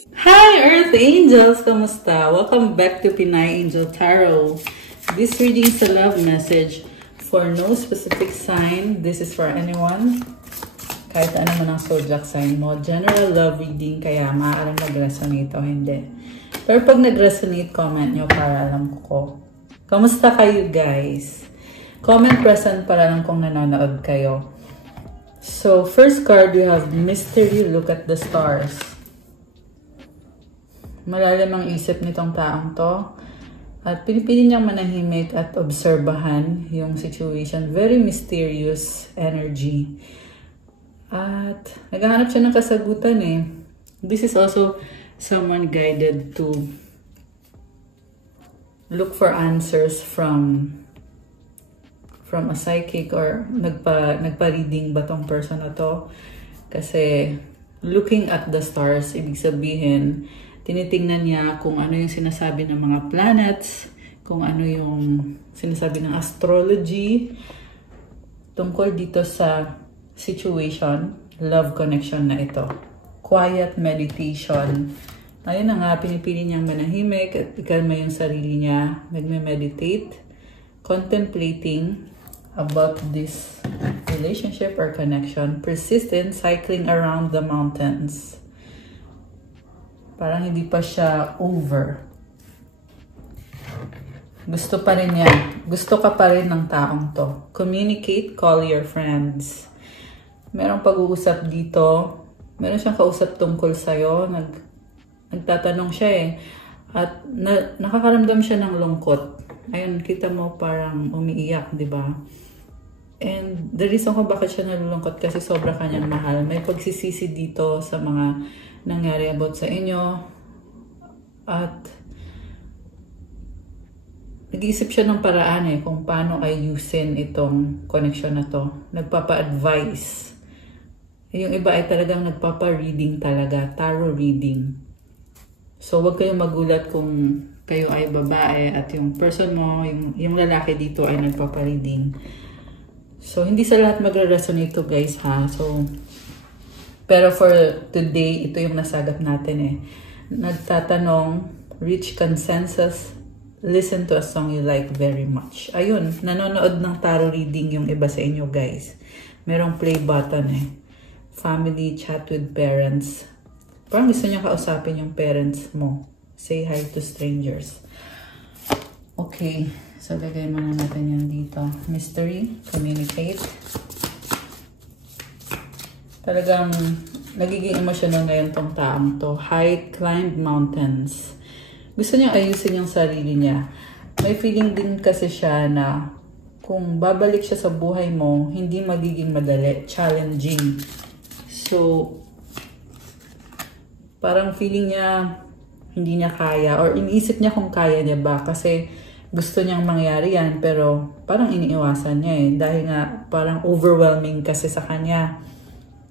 Hi Earth Angels! Kamusta? Welcome back to Pinay Angel Tarot. This reading is a love message for no specific sign. This is for anyone. Kahit ano man ang zodiac sign mo. General love reading kaya maaaring nag-resonate o hindi. Pero pag nag-resonate, comment nyo para alam ko. Kamusta kayo guys? Comment present para lang kung nanonood kayo. So, first card we have Mystery, Look at the Stars. Malalim ang isip nitong taong to. At pinipili niyang manahimik at obserbahan yung situation. Very mysterious energy. At naghahanap siya ng kasagutan eh. This is also someone guided to look for answers from a psychic or nagpa-reading ba tong person na to. Kasi looking at the stars, ibig sabihin, tinitingnan niya kung ano yung sinasabi ng mga planets, kung ano yung sinasabi ng astrology, tungkol dito sa situation, love connection na ito. Quiet meditation. Ayun na nga, pinipili niyang manahimik at ikalma yung sarili niya. Nagme-meditate, contemplating about this relationship or connection. Persistent, cycling around the mountains. Parang hindi pa siya over. Gusto pa rin niya. Gusto ka pa rin ng taong to. Communicate, call your friends. Merong pag-uusap dito. Meron siyang kausap tungkol sa'yo. Nagtatanong siya eh. At nakakaramdam siya ng lungkot. Ayun, kita mo parang umiiyak, di ba? And the reason kung bakit siya nalulungkot kasi sobra kanyang mahal. May pagsisisi dito sa mga nangyari about sa inyo. At nag-iisip siya ng paraan eh kung paano ayusin itong connection na to. Nagpapa-advise. Yung iba ay talagang nagpapa-reading talaga. Tarot reading. So, wag kayong magulat kung kayo ay babae at yung person mo, yung lalaki dito ay nagpapa-reading. So, hindi sa lahat magre-resonate to guys ha. So, pero for today, ito yung nasagap natin eh. Nagtatanong, reach consensus, listen to a song you like very much. Ayun, nanonood ng tarot reading yung iba sa inyo guys. Merong play button eh. Family, chat with parents. Parang gusto niya kausapin yung parents mo. Say hi to strangers. Okay, so lagay muna natin yan dito. Mystery, communicate. Talagang nagiging emotional ngayon tong taong to. Height, climb mountains. Gusto niya ayusin yung sarili niya. May feeling din kasi siya na kung babalik siya sa buhay mo, hindi magiging madali, challenging. So, parang feeling niya hindi niya kaya or iniisip niya kung kaya niya ba kasi gusto niyang mangyari yan pero parang iniiwasan niya eh dahil nga parang overwhelming kasi sa kanya.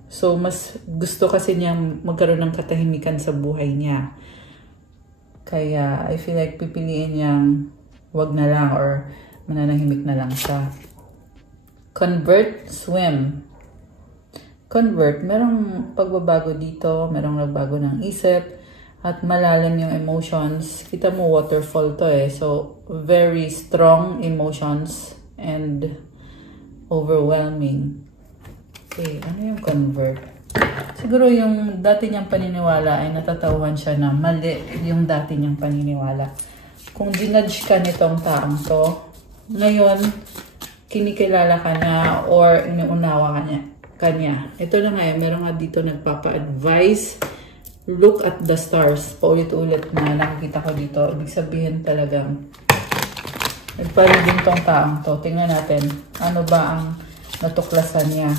So, mas gusto kasi niyang magkaroon ng katahimikan sa buhay niya. Kaya, I feel like pipiliin niyang wag na lang or mananahimik na lang siya. Convert, swim. Convert, merong pagbabago dito, merong nagbago ng isip, at malalim yung emotions. Kita mo waterfall to eh. So, very strong emotions and overwhelming. Okay, ano yung convert? Siguro yung dati niyang paniniwala ay natatauhan siya na mali yung dati niyang paniniwala. Kung dinudge ka nitong taong to, ngayon, kinikilala ka niya or inuunawa ka niya. Ito na nga eh, meron nga dito nagpapa-advise. Look at the stars. Paulit-ulit na nakikita ko dito. Ibig sabihin talagang nagpa-reading tong taong to. Tingnan natin, ano ba ang natuklasan niya.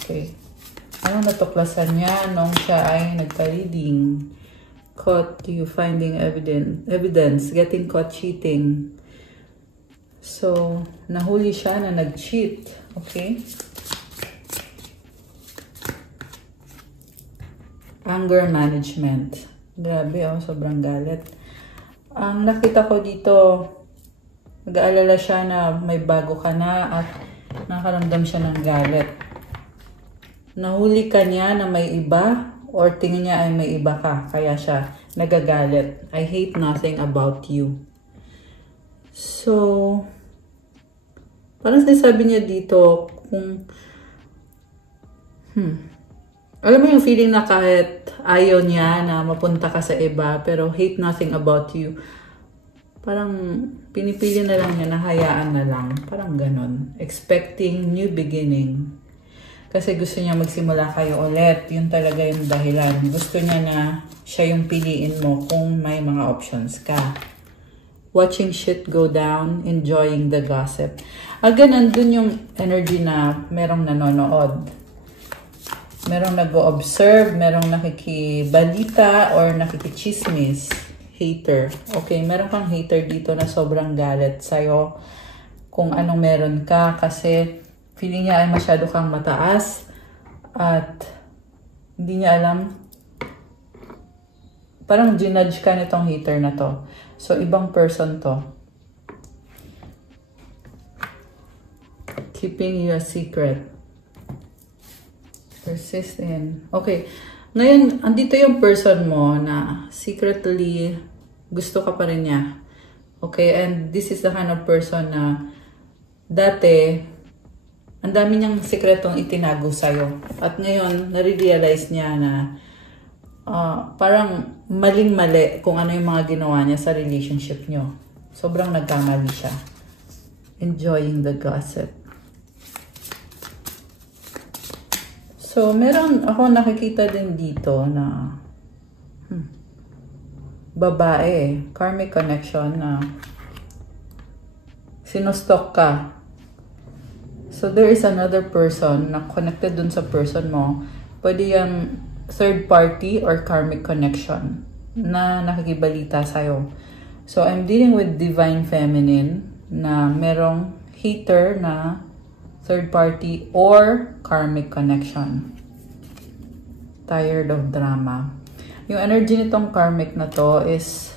Okay. Anong natuklasan niya nung siya ay nagpa-reading? Caught you finding evidence. Getting caught cheating. So, nahuli siya na nag-cheat. Okay. Anger management. Grabe oh, sobrang galit. Ang nakita ko dito, nag-aalala siya na may bago ka na at nakaramdam siya ng galit. Nahuli ka niya na may iba or tingin niya ay may iba ka, kaya siya nagagalit. I hate nothing about you. So, parang sinasabi niya dito, kung, alam mo yung feeling na kahit ayaw niya na mapunta ka sa iba, pero hate nothing about you. Parang pinipili na lang niya na hayaan na lang. Parang ganon. Expecting new beginning. Kasi gusto niya magsimula kayo ulit. Yun talaga yung dahilan. Gusto niya na siya yung piliin mo kung may mga options ka. Watching shit go down, enjoying the gossip. Again, nandun yung energy na merong nanonood. Merong nag-o-observe, merong nakikibalita, or nakikichismis. Hater. Okay, meron kang hater dito na sobrang galit sa'yo kung anong meron ka kasi feeling niya ay masyado kang mataas at hindi niya alam. Parang ginudge ka nitong hater na to. So, ibang person to. Keeping you a secret. Persist in. Okay. Ngayon, andito yung person mo na secretly gusto ka pa rin niya. Okay? And this is the kind of person na dati, ang dami niyang sikretong itinago sa'yo. At ngayon, nare-realize niya na parang maling-mali kung ano yung mga ginawa niya sa relationship niyo. Sobrang nagkamali siya. Enjoying the gossip. So, meron ako nakikita din dito na babae, karmic connection na sinustok ka. So, there is another person na connected dun sa person mo. Pwede yung third party or karmic connection na nakikibalita sa'yo. So, I'm dealing with divine feminine na merong hater na third party or karmic connection. Tired of drama. Yung energy nitong karmic na to is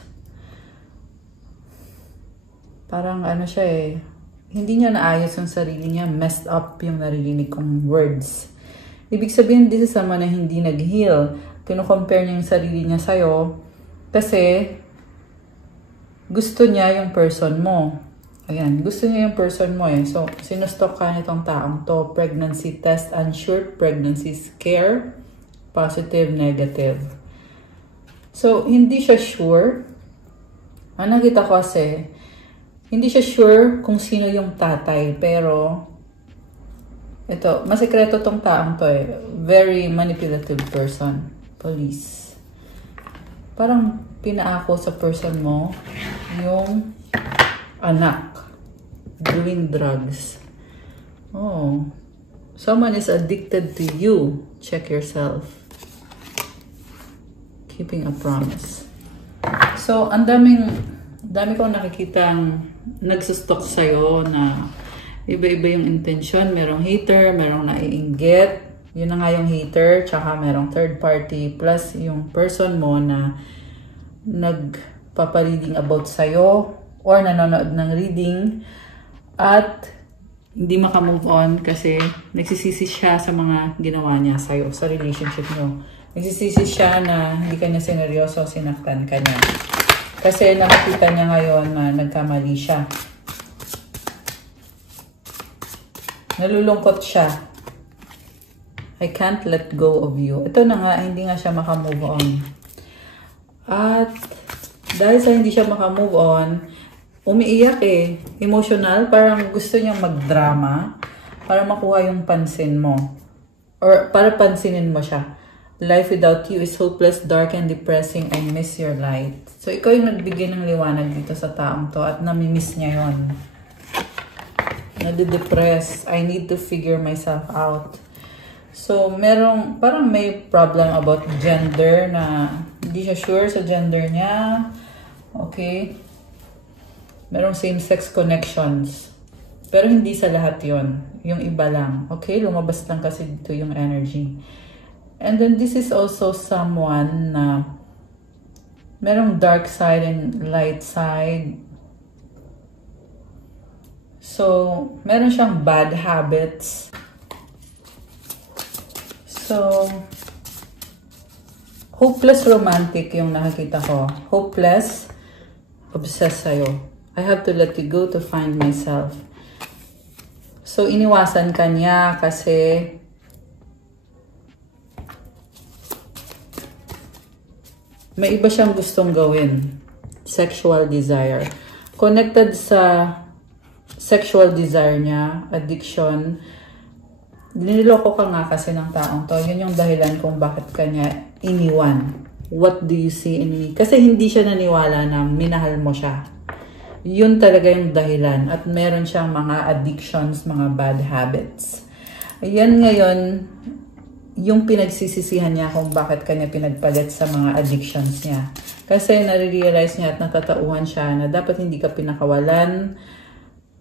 parang ano siya eh, hindi niya naayos yung sarili niya, messed up yung naririnig kong words. Ibig sabihin, this is someone na hindi nag-heal. Kino-compare niya yung sarili niya sa'yo kasi gusto niya yung person mo. Ayan, gusto niya yung person mo eh. So, sinustok ka nitong taong to. Pregnancy test, unsure, pregnancy scare, positive, negative. So, hindi siya sure. Ang nakita ko kasi, hindi siya sure kung sino yung tatay. Pero, ito, masikreto tong taong to eh. Very manipulative person. Police. Parang pinaako sa person mo yung anak. Doing drugs. Oh. Someone is addicted to you. Check yourself. Keeping a promise. So, ang dami kong nakikitang nagsustok sa'yo na iba-iba yung intention. Merong hater, merong naiinggit. Yun na nga yung hater, tsaka merong third party, plus yung person mo na nagpapareading about sa'yo or nanonood ng reading at hindi makamove on kasi nagsisisi siya sa mga ginawa niya sa'yo, sa relationship niyo. Nagsisisi siya na hindi ka niya sineryoso, sinaktan ka niya. Kasi nakikita niya ngayon na nagkamali siya. Nalulungkot siya. I can't let go of you. Ito na nga, hindi nga siya makamove on. At dahil sa hindi siya makamove on, umiiyak eh. Emotional, parang gusto niyang magdrama para makuha yung pansin mo. Or para pansinin mo siya. Life without you is hopeless, dark, and depressing. I miss your light. So, ikaw yung nagbigay ng liwanag dito sa taong to at namimiss niya yon. Nadidepress. I need to figure myself out. So, parang may problem about gender na hindi siya sure sa gender niya. Okay. Merong same-sex connections. Pero hindi sa lahat yon. Yung iba lang. Okay? Lumabas lang kasi dito yung energy. And then this is also someone na merong dark side and light side. So, meron siyang bad habits. So, Hopeless romantic yung nakikita ko. Hopeless, obsessed sa'yo. I have to let you go to find myself. So, iniwasan ka niya kasi may iba siyang gustong gawin. Sexual desire. Connected sa sexual desire niya, addiction. Niloloko ka nga kasi ng taong to. Yun yung dahilan kung bakit kanya iniwan. What do you see in me? Kasi hindi siya naniwala na minahal mo siya. Yun talaga yung dahilan. At meron siyang mga addictions, mga bad habits. Yan ngayon, yung pinagsisisihan niya kung bakit kanya pinagpalit sa mga addictions niya. Kasi nare-realize niya at natatauhan siya na dapat hindi ka pinakawalan.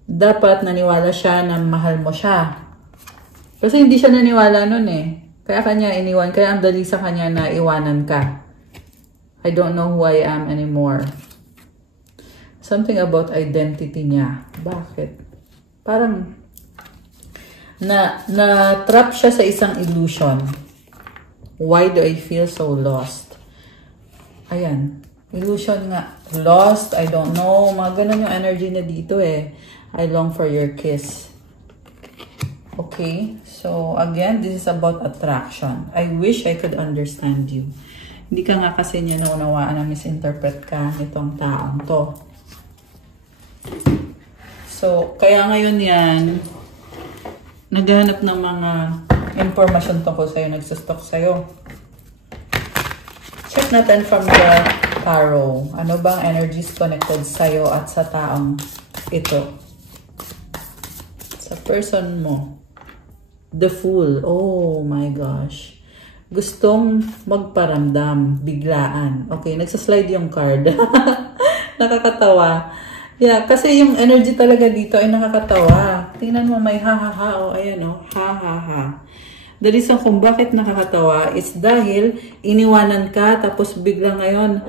Dapat naniwala siya na mahal mo siya. Kasi hindi siya naniwala nun eh. Kaya kanya iniwan. Kaya ang dali sa kanya na iwanan ka. I don't know who I am anymore. Something about identity niya. Bakit? Parang na-trap siya sa isang illusion. Why do I feel so lost? Ayan. Illusion nga. Lost, I don't know. Mga ganun yung energy na dito eh. I long for your kiss. Okay. So, again, this is about attraction. I wish I could understand you. Hindi ka nga kasi niya naunawaan na misinterpret ka nitong taong to. So, kaya ngayon yan, naghahanap ng mga information tungkol sa'yo, nagsustok sa'yo. Check natin from the tarot. Ano bang energies connected sa'yo at sa taong ito? Sa person mo. The Fool. Oh my gosh. Gustong magparamdam, biglaan. Okay, nagsaslide yung card. Nakakatawa. Yeah, kasi yung energy talaga dito ay nakakatawa. Tingnan mo, may ha-ha-ha. O, ayan o. Ha-ha-ha. The reason kung bakit nakakatawa is dahil iniwanan ka, tapos bigla ngayon,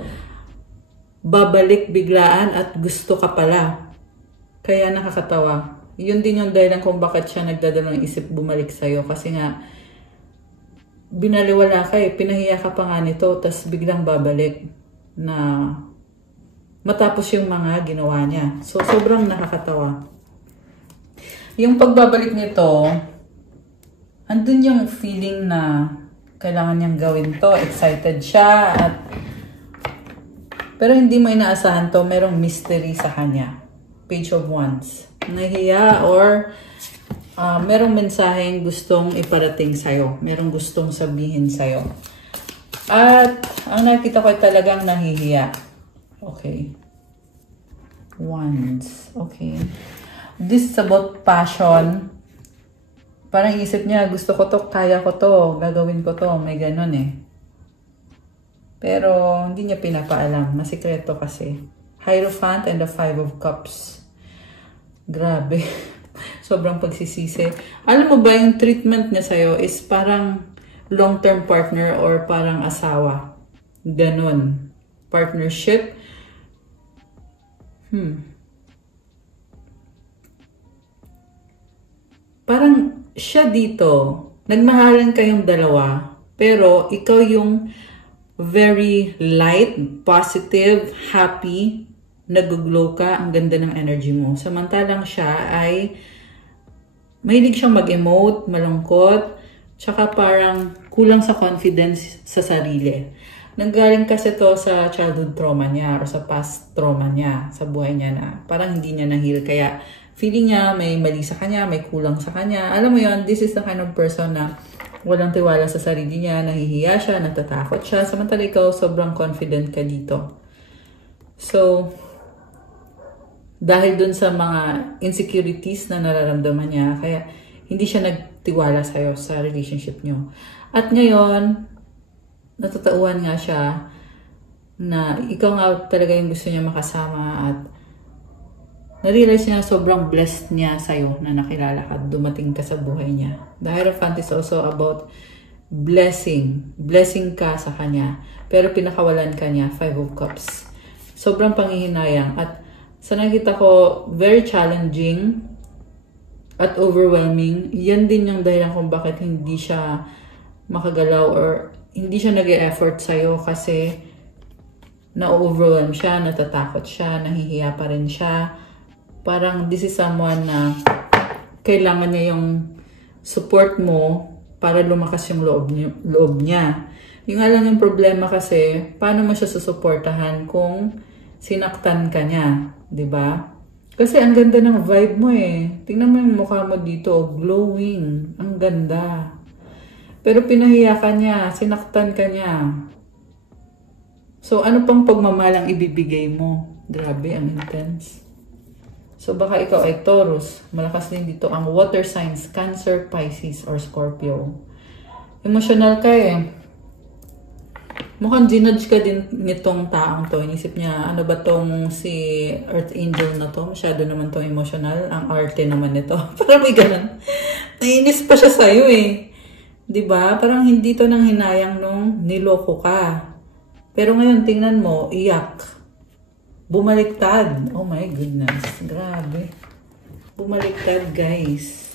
babalik biglaan at gusto ka pala. Kaya nakakatawa. Yun din yung dahilan kung bakit siya nagdadalang isip bumalik sa'yo. Kasi nga, binaliwala ka eh. Pinahiya ka pa nga nito, tapos biglang babalik na matapos yung mga ginawa niya. So, sobrang nakakatawa. Yung pagbabalik nito, andun yung feeling na kailangan niyang gawin to. Excited siya. Pero hindi mo inaasahan to. Merong mystery sa kanya. Page of Wands. Nahiya or merong mensaheng gustong iparating sa'yo. Merong gustong sabihin sa'yo. At ang nakita ko ay talagang nahihiya. Okay. Wands. Okay. This is about passion. Parang isip niya, gusto ko to, kaya ko to, gagawin ko to. May ganun eh. Pero hindi niya pinapaalam. Masikreto kasi. Hierophant and the Five of Cups. Grabe. Sobrang pagsisisi. Alam mo ba, yung treatment niya sa'yo is parang long-term partner or parang asawa. Ganun. Partnership. Parang siya dito, nagmahalan kayong dalawa, pero ikaw yung very light, positive, happy, nag-glow ka, ang ganda ng energy mo. Samantalang siya ay mahilig siyang mag-emote, malungkot, tsaka parang kulang sa confidence sa sarili. Nanggaling kasi to sa childhood trauma niya or sa past trauma niya sa buhay niya na parang hindi niya na-heal. Kaya feeling niya may mali sa kanya, may kulang sa kanya. Alam mo yon, this is the kind of person na walang tiwala sa sarili niya, nahihiya siya, natatakot siya. Samantala ikaw, sobrang confident ka dito. So, dahil dun sa mga insecurities na nararamdaman niya, kaya hindi siya nagtiwala sa'yo sa relationship niyo. At ngayon, natatauhan nga siya na ikaw nga talaga yung gusto niya makasama at na-realize niya sobrang blessed niya sa'yo na nakilala ka, dumating ka sa buhay niya. The Hierophant is also about blessing. Blessing ka sa kanya. Pero pinakawalan ka niya, Five of Cups. Sobrang panghihinayang. At sa nakita ko, very challenging at overwhelming. Yan din yung dahilan kung bakit hindi siya makagalaw or hindi siya nag-e-effort sa'yo kasi na-overwhelm siya, natatakot siya, nahihiya pa rin siya. Parang this is someone na kailangan niya yung support mo para lumakas yung loob niya. Yung nga lang yung problema kasi, paano mo siya susuportahan kung sinaktan ka niya, di ba? Kasi ang ganda ng vibe mo eh. Tingnan mo yung mukha mo dito, glowing. Ang ganda. Pero pinahiya ka niya, sinaktan ka niya. So ano pang pagmamahal ang ibibigay mo? Grabe, ang intense. So baka ikaw ay Taurus. Malakas din dito ang water signs, Cancer, Pisces, or Scorpio. Emotional ka eh. Mukhang ginudge ka din nitong taong to. Inisip niya, ano ba tong si Earth Angel na to? Masyado naman tong emotional. Ang arte naman nito. Parang may ganun. Nainis pa siya sa'yo eh. Diba? Parang hindi to nang hinayang nung niloko ka. Pero ngayon, tingnan mo, iyak. Bumaliktad. Oh my goodness. Grabe. Bumaliktad, guys.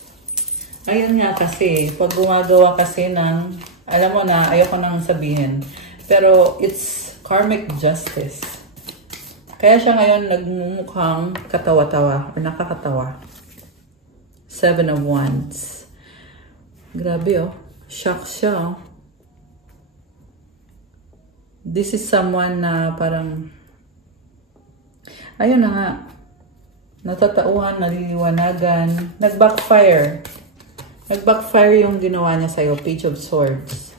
Ayun nga kasi, pag gumagawa kasi ng, alam mo na, ayoko nang sabihin. Pero it's karmic justice. Kaya siya ngayon nagmumukhang katawa-tawa or nakakatawa. 7 of Wands. Grabe oh. Shock siya oh. This is someone na parang ayun na nga. Natatauhan, naliliwanagan. Nag-backfire. Nag-backfire yung ginawa niya sa'yo. Page of Swords.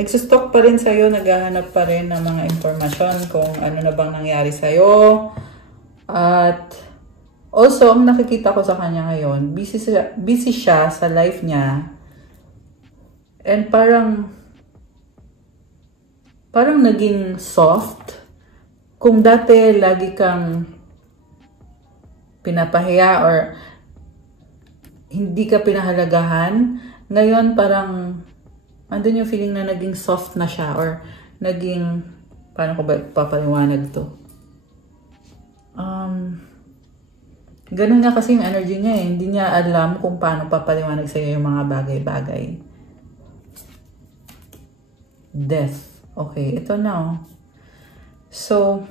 Nagsustok pa rin sa'yo, naghahanap pa rin ng mga impormasyon kung ano na bang nangyari sa'yo. At also, ang nakikita ko sa kanya ngayon, busy siya sa life niya. And parang naging soft. Kung dati lagi kang pinapahiya or hindi ka pinahalagahan, ngayon parang andun yung feeling na naging soft na siya or naging, paano ko ba papaliwanag to? Ganun nga kasi yung energy niya eh. Hindi niya alam kung paano papaliwanag sa'yo yung mga bagay-bagay. Death. Okay, ito na oh. So,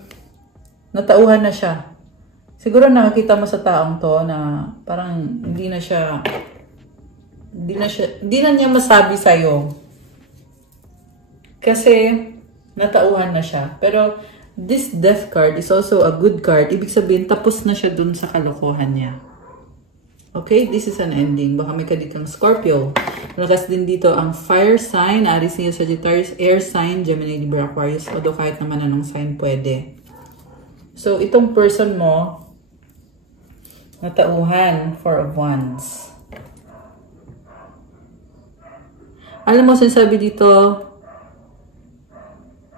natauhan na siya. Siguro nakakita mo sa taong to na parang hindi na niya masabi sa'yo. Kasi, natauhan na siya. Pero, this death card is also a good card. Ibig sabihin, tapos na siya dun sa kalokohan niya. Okay? This is an ending. Baka may kadikang Scorpio. Malakas din dito ang fire sign, Aries, Leo, Sagittarius, air sign, Gemini, Libra, Aquarius. Although kahit naman anong sign pwede. So, itong person mo, natauhan, 4 of Wands. Alam mo, sinasabi dito,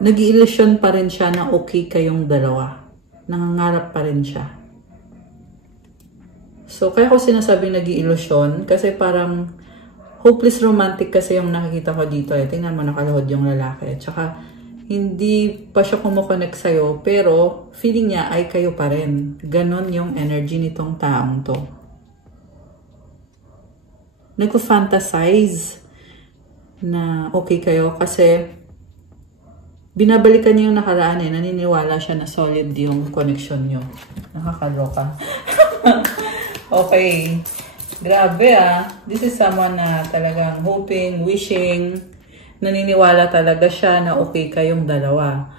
nag-iilusyon pa rin siya na okay kayong dalawa. Nangangarap pa rin siya. So, kaya ko sinasabi nag-iilusyon kasi parang hopeless romantic kasi yung nakikita ko dito. Eh. Tingnan mo, nakaluhod yung lalaki. Tsaka, hindi pa siya kumukonect sa'yo, pero feeling niya ay kayo pa rin. Ganon yung energy nitong taong to. Nagpo-fantasize na okay kayo kasi binabalikan niyo yung nakaraan eh. Naniniwala siya na solid yung connection niyo. Nakakaloka. Okay. Grabe ah. This is someone na talagang hoping, wishing, naniniwala talaga siya na okay kayong dalawa.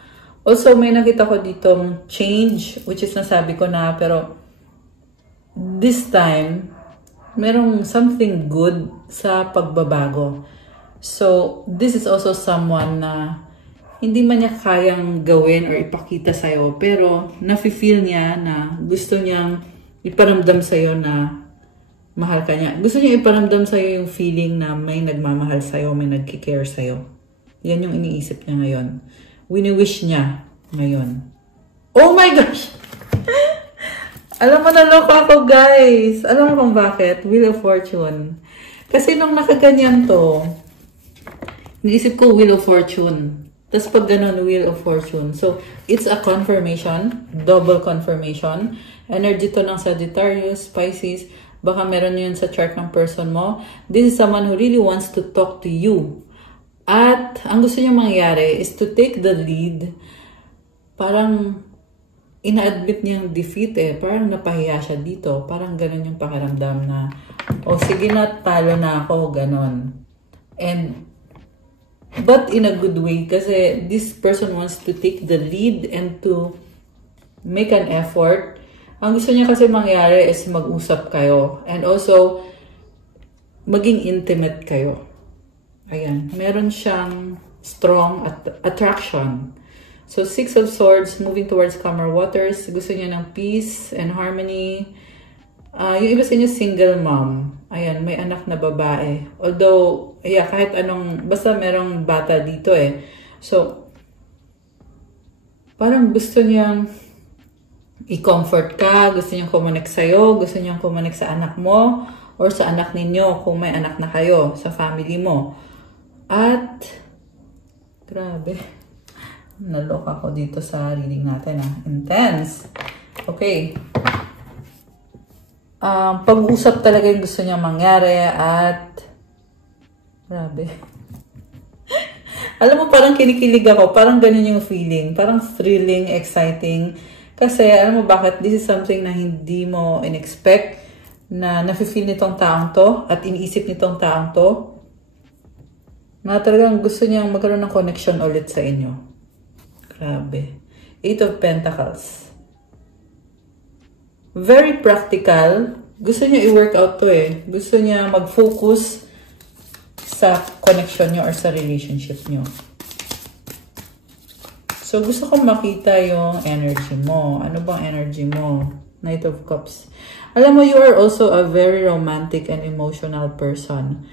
Also, may nakita ko ditong change, which is nasabi ko na, pero this time, merong something good sa pagbabago. So, this is also someone na hindi man niya kayang gawin or ipakita sa'yo, pero nafe-feel niya na gusto niyang iparamdam sa'yo na mahal ka niya. Gusto niya iparamdam sa'yo yung feeling na may nagmamahal sa'yo, may nagkikare sa'yo. Yan yung iniisip niya ngayon. Wini-wish niya ngayon. Oh my gosh! Alam mo, naloka ako, guys. Alam mo kung bakit? Wheel of Fortune. Kasi nung nakaganyan to, iniisip ko Wheel of Fortune. Tapos pag ganun, Wheel of Fortune. So, it's a confirmation. Double confirmation. Energy to ng Sagittarius, Pisces. Baka meron yun sa chart ng person mo. This is someone who really wants to talk to you. At ang gusto niya mangyari is to take the lead. Parang ina-admit niyang defeat eh. Parang napahiya siya dito. Parang ganun yung pakiramdam na, oh sige na, talo na ako, ganon. But in a good way kasi this person wants to take the lead and to make an effort. Ang gusto niya kasi mangyari is mag-usap kayo. And also, maging intimate kayo. Ayan. Meron siyang strong attraction. So, Six of Swords, moving towards calmer waters. Gusto niya ng peace and harmony. Yung iba sa inyo, single mom. Ayan, may anak na babae. Although, yeah, kahit anong, basta merong bata dito eh. So, parang gusto niyang i-comfort ka, gusto niyang kumonek sa'yo, gusto niyang kumonek sa anak mo, or sa anak ninyo kung may anak na kayo, sa family mo. At, grabe, nalok ako dito sa reading natin intense. Okay. Pag-usap talaga yung gusto niya mangyari at, grabe. Alam mo, parang kinikilig ako, parang ganun yung feeling, parang thrilling, exciting. Kasi, alam mo bakit, this is something na hindi mo in-expect na nafe-feel nitong taong to at iniisip nitong taong to na talagang gusto niyang magkaroon ng connection ulit sa inyo. Grabe. Eight of Pentacles. Very practical. Gusto niya i-work out to eh. Gusto niya mag-focus sa connection niyo or sa relationship niyo. So, gusto kong makita yung energy mo. Ano bang energy mo? Knight of Cups. Alam mo, you are also a very romantic and emotional person.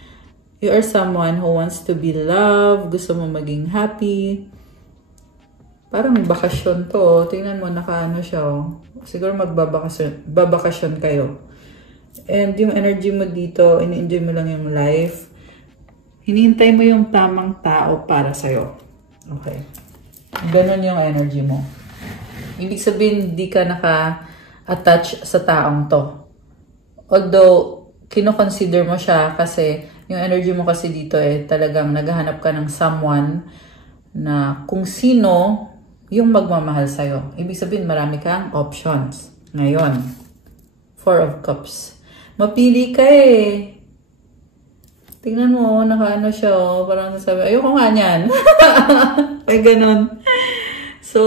You are someone who wants to be loved, gusto mo maging happy. Parang bakasyon to. Tingnan mo, nakaano siya. Oh. Siguro magbabakasyon kayo. And yung energy mo dito, ini-enjoy mo lang yung life. Hinihintay mo yung tamang tao para sa'yo. Okay. Ganon yung energy mo. Ibig sabihin, di ka naka-attach sa taong to. Although, kino-consider mo siya kasi yung energy mo kasi dito eh talagang naghahanap ka ng someone na kung sino yung magmamahal sa'yo. Ibig sabihin, marami kang options. Ngayon, Four of Cups. Mapili ka eh. Tingnan mo, nakaano siya oh. Parang nasabi, ayoko nga niyan. Ay, ganun. So,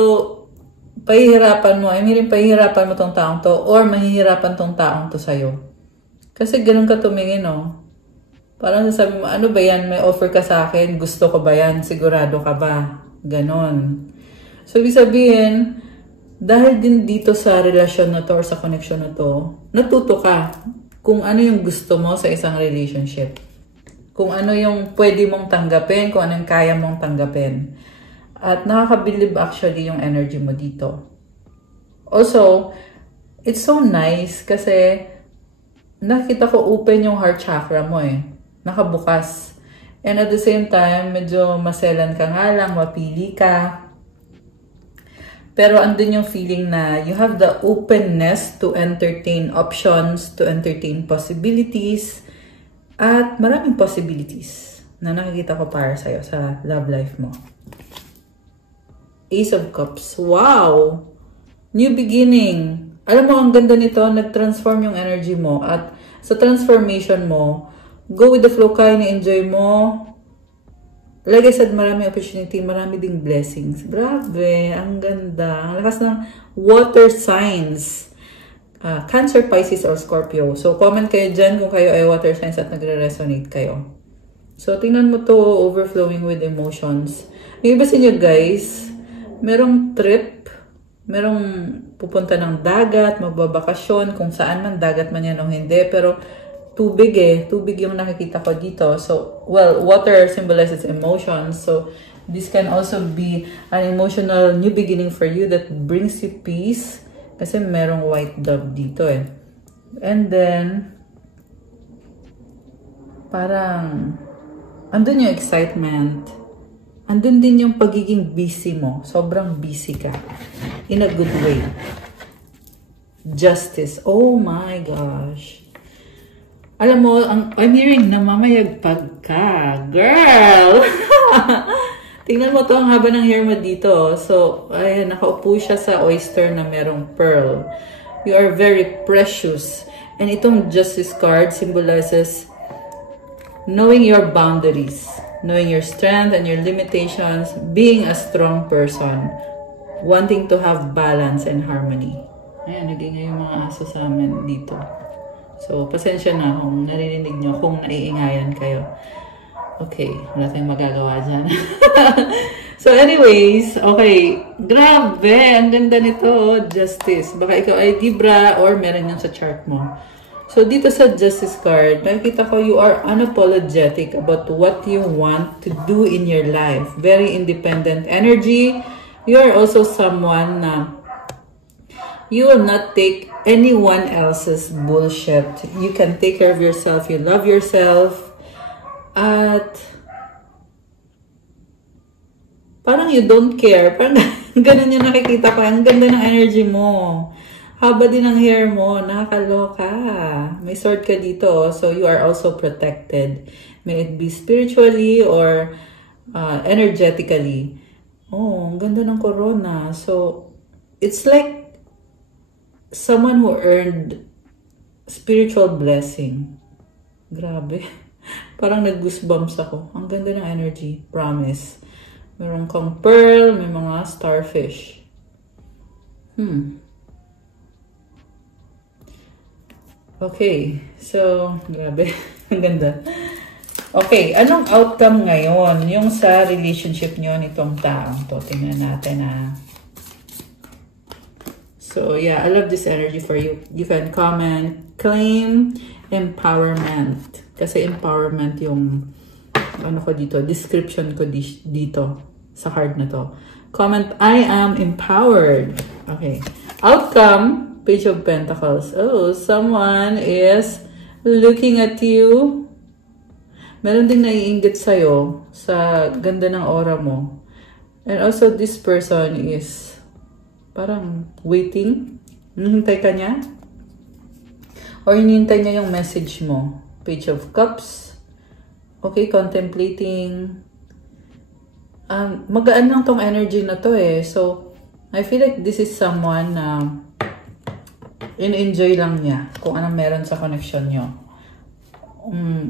pahihirapan mo. I mean, pahihirapan mo tong taong to or mahihirapan tong taong to sa'yo. Kasi ganun ka tumingin oh. Parang sasabi mo, ano ba yan? May offer ka sa akin? Gusto ko ba yan? Sigurado ka ba? Ganon. So, ibig sabihin, dahil din dito sa relasyon na to or sa connection na to, natuto ka kung ano yung gusto mo sa isang relationship. Kung ano yung pwede mong tanggapin, kung ano yung kaya mong tanggapin. At nakakabilib actually yung energy mo dito. Also, it's so nice kasi nakita ko open yung heart chakra mo eh. Nakabukas. And at the same time, medyo maselan ka nga lang, mapili ka. Pero andun yung feeling na you have the openness to entertain options, to entertain possibilities, at maraming possibilities na nakikita ko para sa'yo sa love life mo. Ace of Cups. Wow! New beginning. Alam mo, ang ganda nito, nag-transform yung energy mo at sa transformation mo, go with the flow ka, ni-enjoy mo. Like I said, marami opportunity, marami ding blessings. Grabe, ang ganda. Ang lakas ng water signs. Cancer, Pisces, or Scorpio. So, comment kayo dyan kung kayo ay water signs at nagre-resonate kayo. So, tingnan mo to, overflowing with emotions. Yung iba sa inyo, guys, merong trip, merong pupunta ng dagat, magbabakasyon, kung saan man, dagat man yan o hindi. Pero, tubig eh. Tubig yung nakikita ko dito. So, well, water symbolizes emotions. So, this can also be an emotional new beginning for you that brings you peace. Kasi merong white dove dito eh. And then, parang, andun yung excitement. Andun din yung pagiging busy mo. Sobrang busy ka. In a good way. Justice. Oh my gosh. Alam mo, I'm hearing na mamayagpag ka. Girl! Tingnan mo to, ang haba ng hair mo dito. So, ayan, nakaupo siya sa oyster na merong pearl. You are very precious. And itong Justice card symbolizes knowing your boundaries, knowing your strength and your limitations, being a strong person, wanting to have balance and harmony. Ayan, nag-ingay yung mga aso sa amin dito. So, pasensya na kung naririnig nyo, kung naiingayan kayo. Okay, wala tayong magagawa dyan. So anyways, okay. Grabe, ang ganda nito, Justice. Baka ikaw ay Libra or meron yan sa chart mo. So dito sa Justice card, nakikita ko you are unapologetic about what you want to do in your life. Very independent energy. You are also someone na you will not take anyone else's bullshit. You can take care of yourself. You love yourself. At parang you don't care. Parang ganun yung nakikita ko. Ang ganda ng energy mo. Haba din ang hair mo. Nakakaloka. May sword ka dito. So you are also protected. May it be spiritually or energetically. Oh, ang ganda ng corona. So it's like someone who earned spiritual blessing. Grabe. Parang nag-goosebumps ako. Ang ganda ng energy. Promise. Meron kang pearl, may mga starfish. Okay. So, grabe. Ang ganda. Okay. Anong outcome ngayon? Yung sa relationship nyo nitong taong to. Tingnan natin So, yeah. I love this energy for you. You can comment, claim, empowerment. Kasi empowerment yung ano ko dito, description ko dito sa card na to. Comment, I am empowered. Okay. Outcome, Page of Pentacles. Oh, someone is looking at you. Meron ding naiinggit sa'yo sa ganda ng aura mo. And also, this person is parang waiting. Hinihintay ka niya? Or hinihintay niya yung message mo. Page of Cups. Okay, contemplating. Magaan lang tong energy na to eh. So, I feel like this is someone na in-enjoy lang niya kung anong meron sa connection nyo.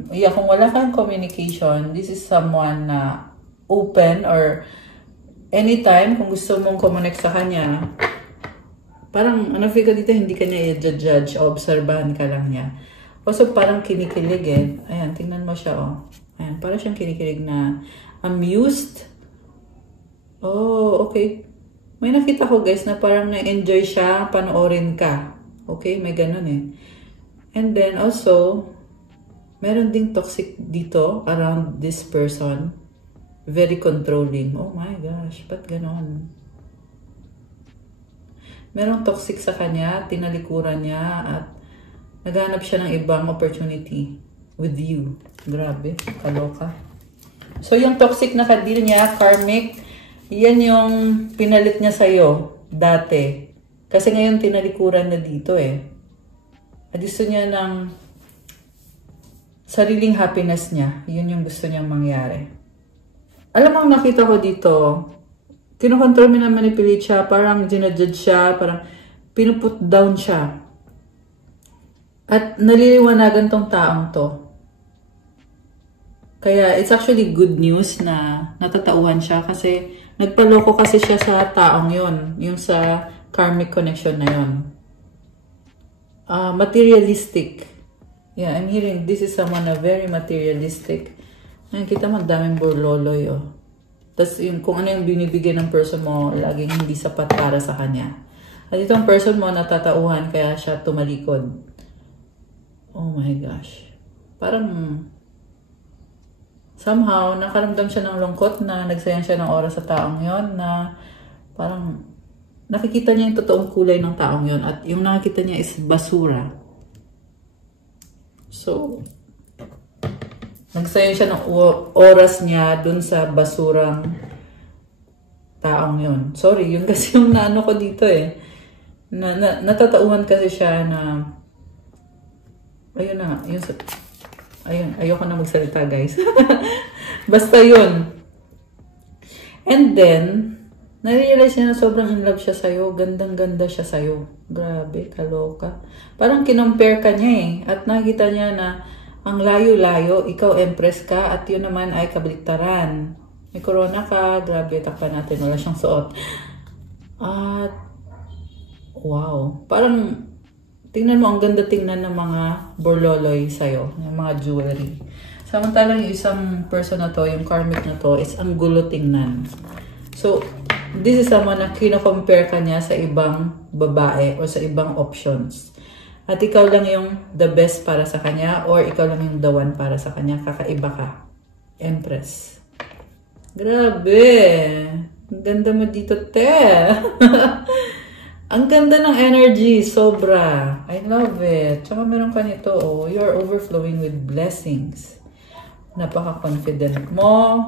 Yeah, kung wala kang communication, this is someone na open or anytime kung gusto mong connect sa kanya, parang ano feel ka dito, hindi ka niya i-judge, obserbahan ka lang niya. Also, parang kinikilig eh. Ayan, tingnan mo siya, oh. Ayan, parang siyang kinikilig na amused. Oh, okay. May nakita ko, guys, na parang na-enjoy siya, panoorin ka. Okay, may ganun eh. And then, also, meron ding toxic dito around this person. Very controlling. Oh my gosh, ba't ganon? Merong toxic sa kanya, tinalikuran niya, at naghanap siya ng ibang opportunity with you. Grabe, kaloka. So, yung toxic na kadil niya, karmic, yan yung pinalit niya sa'yo dati. Kasi ngayon tinalikuran na dito eh. At gusto niya ng sariling happiness niya. Yun yung gusto niyang mangyari. Alam mo, nakita ko dito, kinokontrol mo na manipulate siya, parang ginajudge siya, parang pinuput down siya. At naliliwanagan tong taong to. Kaya it's actually good news na natatauhan siya kasi nagpaloko kasi siya sa taong yon, yung sa karmic connection na yon. Materialistic. Yeah, I'm hearing this is someone na very materialistic. Ay, kita mo, daming burloloy, oh. Tapos yung kung ano yung binibigyan ng person mo, laging hindi sapat para sa kanya. At itong person mo natatauhan kaya siya tumalikod. Oh my gosh. Parang somehow, nakaramdam siya ng lungkot na nagsayang siya ng oras sa taong yon na parang nakikita niya yung totoong kulay ng taong yon at yung nakikita niya is basura. So, nagsayang siya ng oras niya dun sa basurang taong yon. Sorry, yun kasi yung naano ko dito eh. Natatauhan kasi siya na ayun na, yun, ayun, ayoko na magsalita guys. Basta yun, And then, na-realize niya na sobrang in love siya sa'yo. Gandang-ganda siya sa'yo. Grabe, kaloka. Parang kinompare ka niya eh. At nakita niya na ang layo-layo, ikaw empress ka, at yun naman ay kabaliktaran. May corona ka, grabe, takpan natin. Wala siyang suot. At, wow. Parang, tingnan mo, ang ganda tingnan ng mga borloloy sa'yo. Ng mga jewelry. Samantalang yung isang person na to, yung karmic na to, is ang gulo tingnan. So, this is someone na kino-compare ka niya sa ibang babae o sa ibang options. At ikaw lang yung the best para sa kanya or ikaw lang yung the one para sa kanya. Kakaiba ka. Empress. Grabe. Ang ganda mo dito, te. Ang ganda ng energy. Sobra. I love it. Tsaka meron ka nito, oh. You're overflowing with blessings. Napaka-confident mo.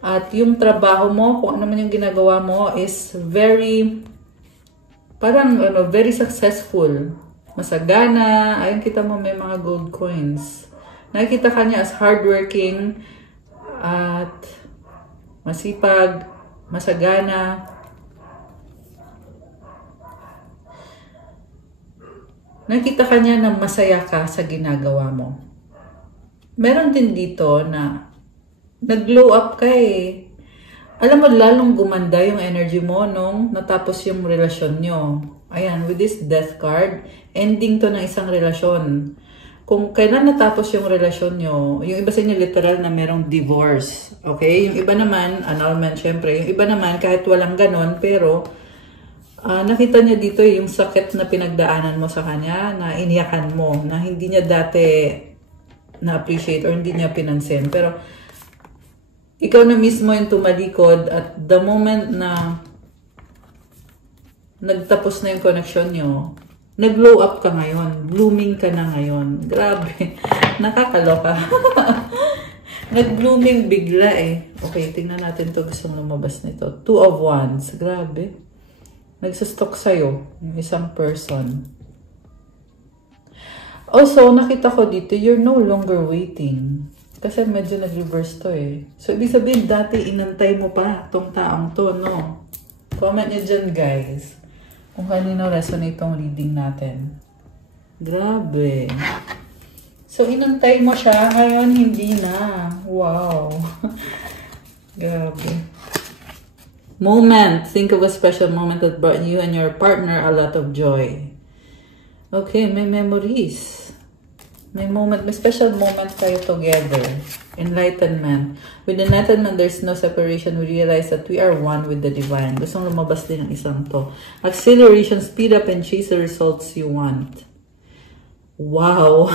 At yung trabaho mo, kung ano man yung ginagawa mo, is very, parang, very successful. Masagana. Ayun, kita mo may mga gold coins. Nakikita ka niya as hardworking at masipag, masagana. Nakikita ka niya na masaya ka sa ginagawa mo. Meron din dito na nag-glow up ka eh. Alam mo, lalong gumanda yung energy mo nung natapos yung relasyon nyo. Ayan, with this death card, ending to ng isang relasyon. Kung kailan natapos yung relasyon nyo, yung iba sa inyo literal na merong divorce. Okay? Yung iba naman, annulment syempre. Yung iba naman, kahit walang ganon, pero nakita niya dito yung sakit na pinagdaanan mo sa kanya, na iniyakan mo, na hindi niya dati na-appreciate or hindi niya pinansin. Pero, ikaw na mismo yung tumalikod at the moment na nagtapos na yung connection nyo, nag-glow up ka ngayon. Blooming ka na ngayon. Grabe. Nakakaloka. Nag-blooming bigla eh. Okay, tingnan natin to. Gusto mo lumabas nito. 2 of Wands. Grabe. Nagsastock sa'yo. Yung isang person. Also, nakita ko dito, you're no longer waiting. Kasi medyo nag-reverse to eh. So, ibig sabihin, dati inantay mo pa tong taong to, no? Comment nyo dyan, guys. Kung kanino resonate tong reading natin. Grabe. So, inantay mo siya. Ngayon, hindi na. Wow. Grabe. Moment. Think of a special moment that brought you and your partner a lot of joy. Okay, may memories. May moment, may special moment kayo together. Enlightenment. With enlightenment, there's no separation. We realize that we are one with the divine. Gustong lumabas din ang isang to. Acceleration, speed up, and chase the results you want. Wow.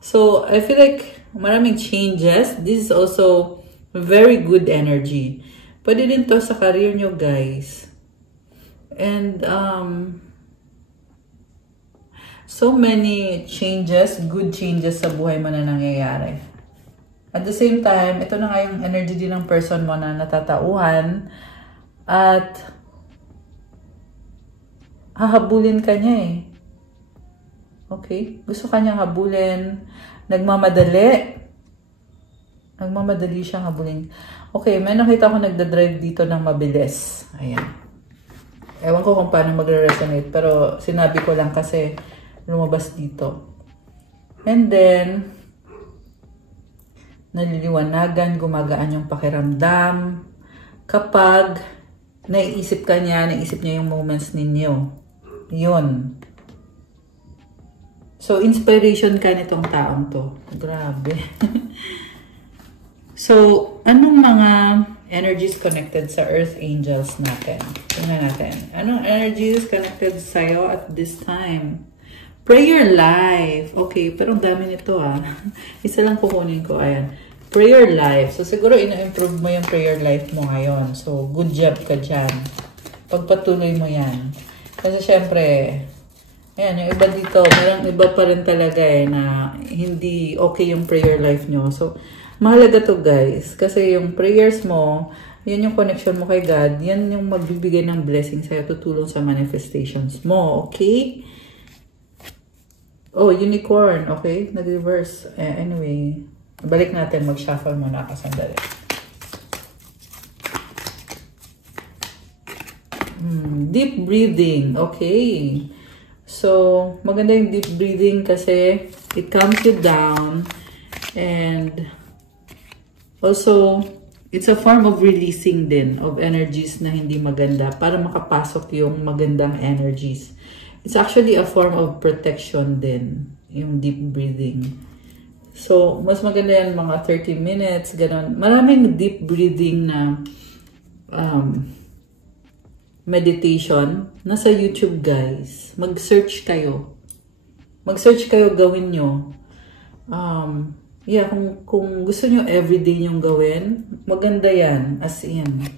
So, I feel like maraming changes. This is also very good energy. Pwede din to sa career nyo, guys. And, so many changes, good changes sa buhay mo na nangyayari. At the same time, ito na nga yung energy din ng person mo na natatauhan at hahabulin ka niya eh. Okay? Gusto ka niyang habulin. Nagmamadali. Nagmamadali siyang habulin. Okay, may nakita ko nagdadrive dito ng mabilis. Ayan. Ewan ko kung paano magre-resonate, pero sinabi ko lang kasi lumabas dito. And then, naliliwanagan, gumagaan yung pakiramdam. Kapag naiisip ka niya, naisip niya yung moments ninyo. Yun. So, inspiration ka nitong taong to. Grabe. So, anong mga energies connected sa Earth Angels natin? Tingnan natin. Anong energies connected sa'yo at this time? Prayer life. Okay, pero ang dami nito ah. Isa lang kukunin ko. Ayan. Prayer life. So, siguro ina-improve mo yung prayer life mo ngayon. So, good job ka dyan. Pagpatuloy mo yan. Kasi syempre, ayan, yung iba dito, parang iba pa rin talaga eh, na hindi okay yung prayer life nyo. So, mahalaga to guys. Kasi yung prayers mo, yan yung connection mo kay God. Yan yung magbibigay ng blessing sa'yo, tutulong sa manifestations mo. Okay? Oh, unicorn. Okay? Nag-reverse. Anyway, balik natin. Mag-shuffle muna ako sandali. Deep breathing. Okay. So, maganda yung deep breathing kasi it calms you down. And also, it's a form of releasing din of energies na hindi maganda para makapasok yung magandang energies. It's actually a form of protection din, yung deep breathing. So, mas maganda yan mga 30 minutes, ganon. Maraming deep breathing na meditation. Nasa YouTube, guys. Mag-search kayo. Mag-search kayo, gawin nyo. Yeah, kung gusto nyo everyday nyong gawin, maganda yan. As in.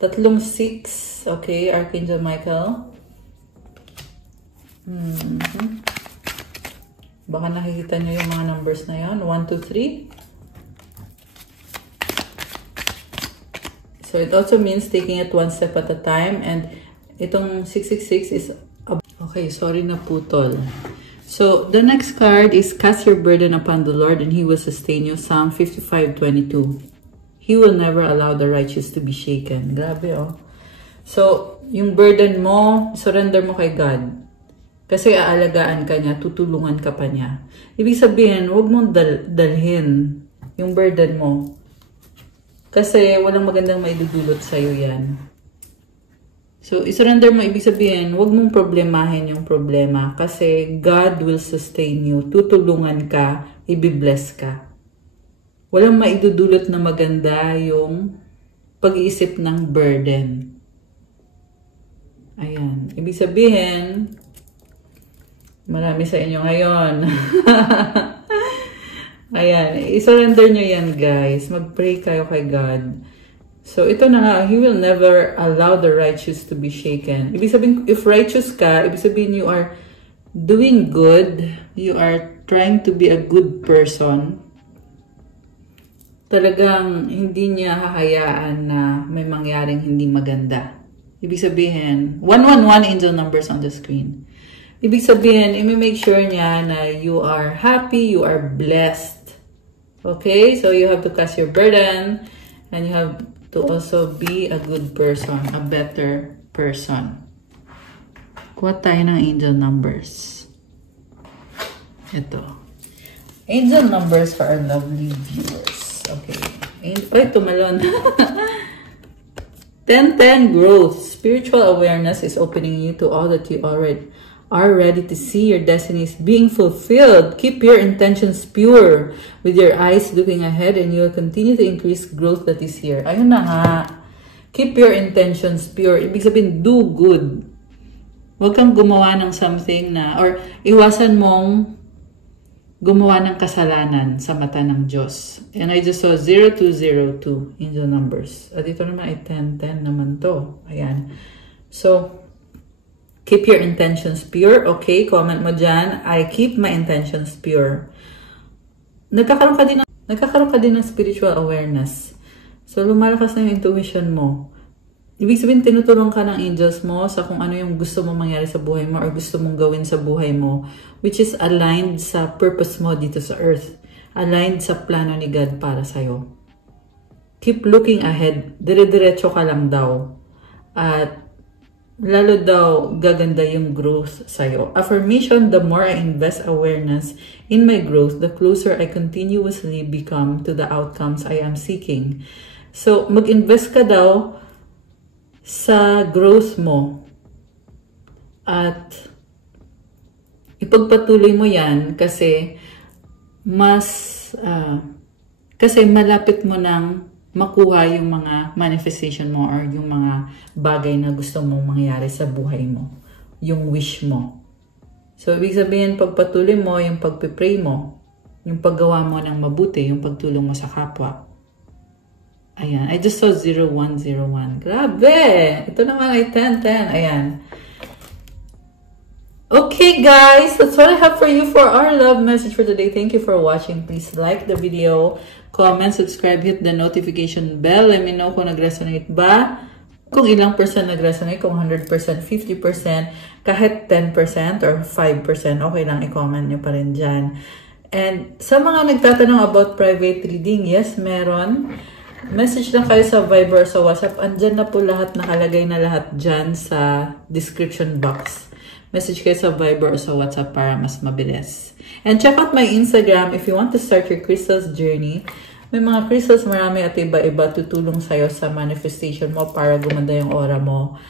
6, okay, Archangel Michael. Baka nakikita nyo yung mga numbers na yan. 1, 2, 3. So, it also means taking it one step at a time. And itong 666 is... Okay, sorry na putol. So, the next card is cast your burden upon the Lord and He will sustain you. Psalm 55:22. He will never allow the righteous to be shaken. Grabe, oh. So, yung burden mo, surrender mo kay God. Kasi aalagaan ka niya, tutulungan ka pa niya. Ibig sabihin, huwag mong dalhin yung burden mo. Kasi walang magandang maidudulot sa'yo yan. So, isurrender mo, ibig sabihin, huwag mong problemahin yung problema. Kasi God will sustain you. Tutulungan ka, ibibless ka. Walang maidudulot na maganda yung pag-iisip ng burden. Ayan. Ibig sabihin, marami sa inyo ngayon. Ayan. Isurrender nyo yan, guys. Mag-pray kayo kay God. So, ito na nga, He will never allow the righteous to be shaken. Ibig sabihin, if righteous ka, ibig sabihin you are doing good, you are trying to be a good person, talagang hindi niya hahayaan na may mangyaring hindi maganda. Ibig sabihin, 111 angel numbers on the screen. Ibig sabihin, i-make sure niya na you are happy, you are blessed. Okay? So, you have to cast your burden and you have to also be a good person, a better person. Kuha tayo ng angel numbers. Ito. Angel numbers for our lovely viewers. Okay. Ay, tumalon. 10-10 growth. Spiritual awareness is opening you to all that you already are ready to see. Your destiny is being fulfilled. Keep your intentions pure with your eyes looking ahead and you will continue to increase growth that is here. Ayun na nga. Keep your intentions pure. Ibig sabihin, do good. Huwag kang gumawa ng something na, or iwasan mong gumawa ng kasalanan sa mata ng Diyos. And I just saw 0202 angel numbers. At ito naman ay 10-10 naman to. Ayan. So, keep your intentions pure. Okay, comment mo dyan. I keep my intentions pure. Nagkakaroon ka din ng spiritual awareness. So, lumalakas na yung intuition mo. Ibig sabihin, tinutulong ka ng angels mo sa kung ano yung gusto mong mangyari sa buhay mo or gusto mong gawin sa buhay mo, which is aligned sa purpose mo dito sa earth. Aligned sa plano ni God para sa'yo. Keep looking ahead. Dire-diretso ka lang daw. At lalo daw gaganda yung growth sa'yo. Affirmation, the more I invest awareness in my growth, the closer I continuously become to the outcomes I am seeking. So, mag-invest ka daw sa growth mo. At ipagpatuloy mo yan kasi kasi malapit mo nang makuha yung mga manifestation mo or yung mga bagay na gusto mong mangyari sa buhay mo. Yung wish mo. So, ibig sabihin, pagpatuloy mo, yung pagpipray mo, yung paggawa mo ng mabuti, yung pagtulong mo sa kapwa. Ayan. I just saw 0101. Grabe! Ito naman ay 10-10. Ayan. Okay, guys. That's what I have for you for our love message for today. Thank you for watching. Please like the video. Comment, subscribe, hit the notification bell. Let me know kung nag-resonate ba. Kung ilang percent nag-resonate, kung 100%, 50%, kahit 10% or 5%, okay lang, i-comment nyo pa rin dyan. And sa mga nagtatanong about private reading, yes, meron. Message lang kayo sa Viber, sa WhatsApp. Andyan na po lahat, nakalagay na lahat dyan sa description box. Message kayo sa Viber or sa WhatsApp para mas mabilis. And check out my Instagram if you want to start your crystals journey. May mga crystals marami at iba-iba tutulong sa'yo sa manifestation mo para gumanda yung aura mo.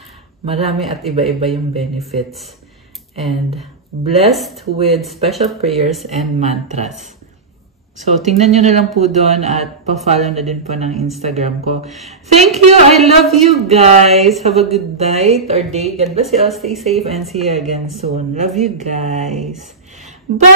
Marami at iba-iba yung benefits. And blessed with special prayers and mantras. So, tingnan nyo na lang po doon at pa-follow na din po ng Instagram ko. Thank you! I love you guys! Have a good night or day. God bless you all. Stay safe and see you again soon. Love you guys. Bye!